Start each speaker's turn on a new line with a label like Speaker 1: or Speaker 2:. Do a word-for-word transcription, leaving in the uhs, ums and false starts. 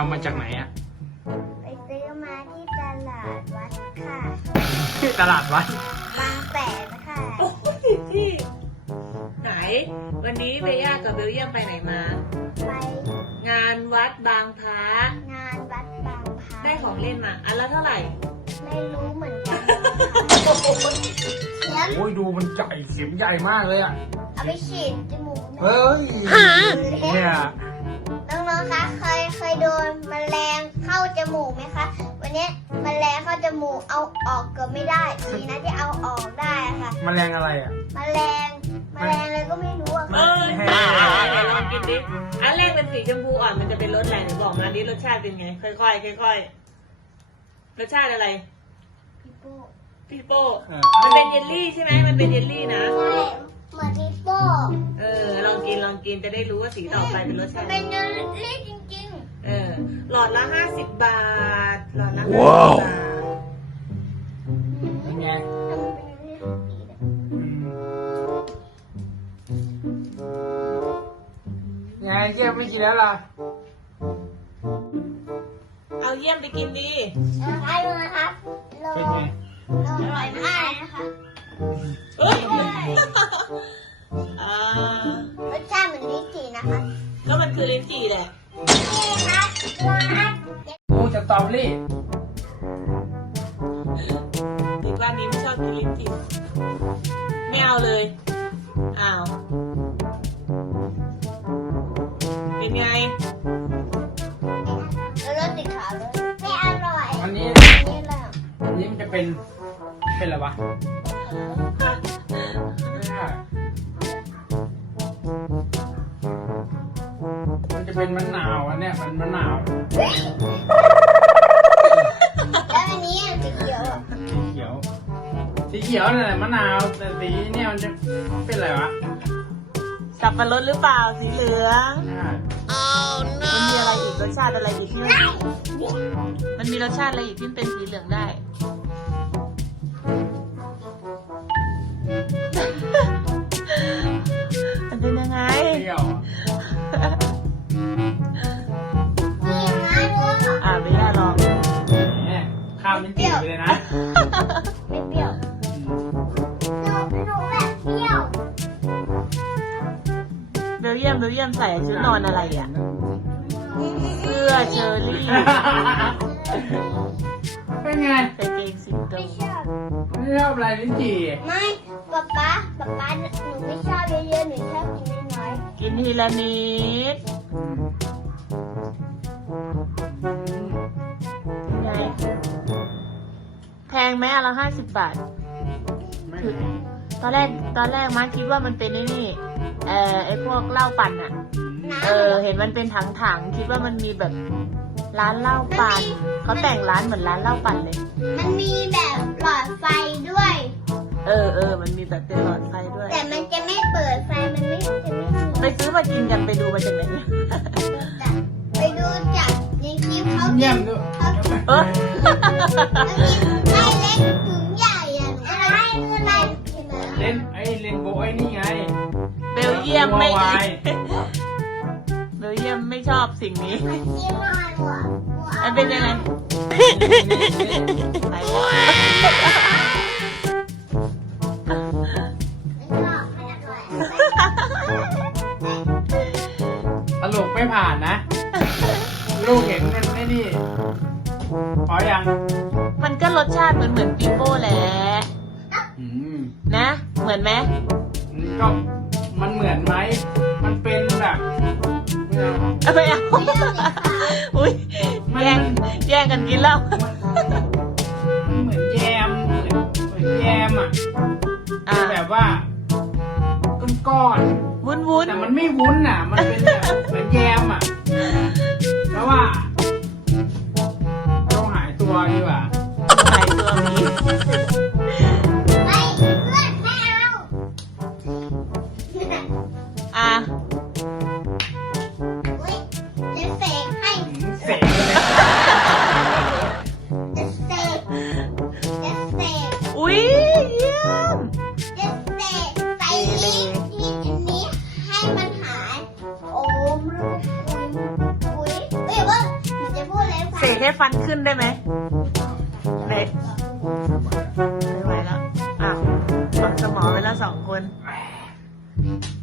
Speaker 1: เอามาจากไหนอะ
Speaker 2: ไปซื้อมาที่ตลาดวัดค่ะ
Speaker 1: ที่ตลาดวัด
Speaker 2: บางแสนค่ะ
Speaker 3: โอ้ยที่ไหนวันนี้เบย่ากับเบลเยียมไปไหนมา
Speaker 2: ไป
Speaker 3: งานวัดบางพระ
Speaker 2: งานวัดบางพระ
Speaker 3: ได้ของเล่นมาอันละเท่าไหร่
Speaker 2: ไม่รู้เหมือนกัน
Speaker 1: โอ้ยดูมันใหญ่เข็มใหญ่มากเลยอะ
Speaker 2: เอาไปฉีดจมูก
Speaker 1: เฮ้ยเนี่ย
Speaker 2: น้องๆคะเคยเคยโดนแมลงเข้าจมูกไหมคะวันนี้แมลงเข้าจมูกเอาออกเกือบไม่ได้ดีนะที่เอาออกได้ค่ะ
Speaker 1: แมลงอะไรอะ
Speaker 2: แมลงแมลงอะไรก็ไม่รู้อะ
Speaker 3: เออลองกินดิอันแรกเป็นสีชมพูอ่อนมันจะเป็นรสอะไรหนูบอกมาดิรสชาติเป็นไงค่อยๆค่อยๆรสชาติอะไร
Speaker 2: พี่โป้
Speaker 3: พี่โป้มันเป็นเยลลี่ใช่ไหมมันเป็นเยลลี่นะ
Speaker 2: ใช่เหมือนพี่โป้
Speaker 3: เออลองกินลองกินจะได้รู้ว่าสีต่อไปเป็นรสชาติ
Speaker 2: เป็นเยลลี่จริง
Speaker 3: ๆเออหลอดละห้าสิบบาทหลอดละห้าสิบบาท
Speaker 1: เป็นไงไงเยี่ยมไม่กินแล้วล่ะ
Speaker 3: เอาเยี่ยมไปกินดี
Speaker 2: อร่อยนะครับ
Speaker 1: เป็นไง
Speaker 2: อร่อยมากนะคะ
Speaker 3: เฮ้ยอ่าร
Speaker 2: สชาติเหมือนลิ้นจี่นะคะ
Speaker 3: ก็มันคือลิ้นจี่แหละ
Speaker 2: นี่ครับว้า
Speaker 1: โอ้จะตอบลี่
Speaker 3: เด็กบ้านนี้ไม่ชอบกินลิ้นจี่ไม่เอาเลยอ้าวเป็นไง
Speaker 2: แล้วรสติดขาวเลยไม่อร่อย
Speaker 1: อันนี้
Speaker 2: นี่แหละ
Speaker 1: อันนี้มันจะเป็นเป็นอะไรวะมันจะเป็นมะนาวอันเนี้ยมันมะนาว
Speaker 2: แล้วอันนี้สีเขียว
Speaker 1: สีเขียวสีเขียวนั่นแหละมะนาวแต่สีเนี่ยมันจะเป็นอะไรวะ
Speaker 3: สับปะรดหรือเปล่าสีเหลืองมันมีอะไรอีกรสชาติอะไรอีกที่มันมีรสชาติอะไรอีกที่เป็นสีเหลืองได้มันเป็นยังไง
Speaker 1: เปรี้ยว
Speaker 3: อ่าไม่ได้ลอง
Speaker 1: เนี่ยข้าวมันจืดไปเลยนะ
Speaker 2: ไม่เปรี้ยวหนูหนูแบบเปรี้ยว
Speaker 3: เบลเยียมเบลเยียมใส่ชุดนอนอะไรอ่ะเสื้อเชอร์รี่
Speaker 1: เป็นไง
Speaker 3: ใส่เกงสิงโต
Speaker 2: ไม่ชอบ
Speaker 1: ไม่ชอบอะไรลิ้นจี่
Speaker 2: ไม่ป๊าป๊าป๊าป๊าหนูไม่ชอบเยอะๆหนูชอบกินน้อย
Speaker 3: ๆกินทีละนิดไงแพงไหมอะละห้าสิบบาทตอนแรกตอนแรกมาคิดว่ามันเป็นไอ้นี่เออไอพวกเหล้าปั่นอะเออเห็นมันเป็นถังๆคิดว่ามันมีแบบร้านเหล้าปั่นเขาแต่งร้านเหมือนร้านเหล้าปั่นเลย
Speaker 2: มันมีแบบหลอดไฟด้วย
Speaker 3: เออเออมันมีแบบเป็นหลอดไฟด้วย
Speaker 2: แต่มันจะไม่เปิดไฟมันไม่จะไม่
Speaker 3: ไปซื้อมากินกันไปดูมาจากไหนเนี่ย
Speaker 2: ไปดูจากในคลิปเขา
Speaker 1: เยี่ยมด้วย
Speaker 3: เออ
Speaker 2: ให้เล็กถึงใหญ่อะให้เมื่อไร
Speaker 1: เล่นไอ้เล่นโบไอ้นี่ไง
Speaker 3: เบลเยียมไม่เบลเยียมไม่ชอบสิ่งนี้มันเป็นยังไง
Speaker 1: ตลกไม่ผ่านนะลูกเห็นมันไม่นี่พอยัง
Speaker 3: มันก็รสชาติเหมือนเหมือนปีโป้แหละนะเหมือนไหม
Speaker 1: ก็มันเหมือนไหมมันเป็นแบบ
Speaker 3: อะไรอ่ะอุ้ยแย่งแย่งกันกินแล้ว
Speaker 1: มันเหมือนแยมเหมือนเหมือนแยมอ่ะแบบว่าก้อน
Speaker 3: ๆวุ้นวุ้น
Speaker 1: แต่มันไม่วุ้นอ่ะมันเป็นแบบเหมือนแยมอ่ะแล้วว่าต้องหายตัวดีกว่า
Speaker 3: หายตัวนี้
Speaker 2: ไม่เพื่อนไม่เอา
Speaker 3: อ่ะ
Speaker 2: จะเสกให้
Speaker 1: เสกเลย
Speaker 2: จะเสกจะเสก
Speaker 3: อุ้ยเยี่ยม
Speaker 2: จะเสกใส่นี้นี่อันนี้ให้มันหายโอ้มลูกอุ้ยอุ้ยเอ้ยว่ามันจะ
Speaker 3: สกให้ฟันขึ้นได้ไหมเด็กไม่ไหวแล้วอ้าวฝังสมองไปแล้วสองคน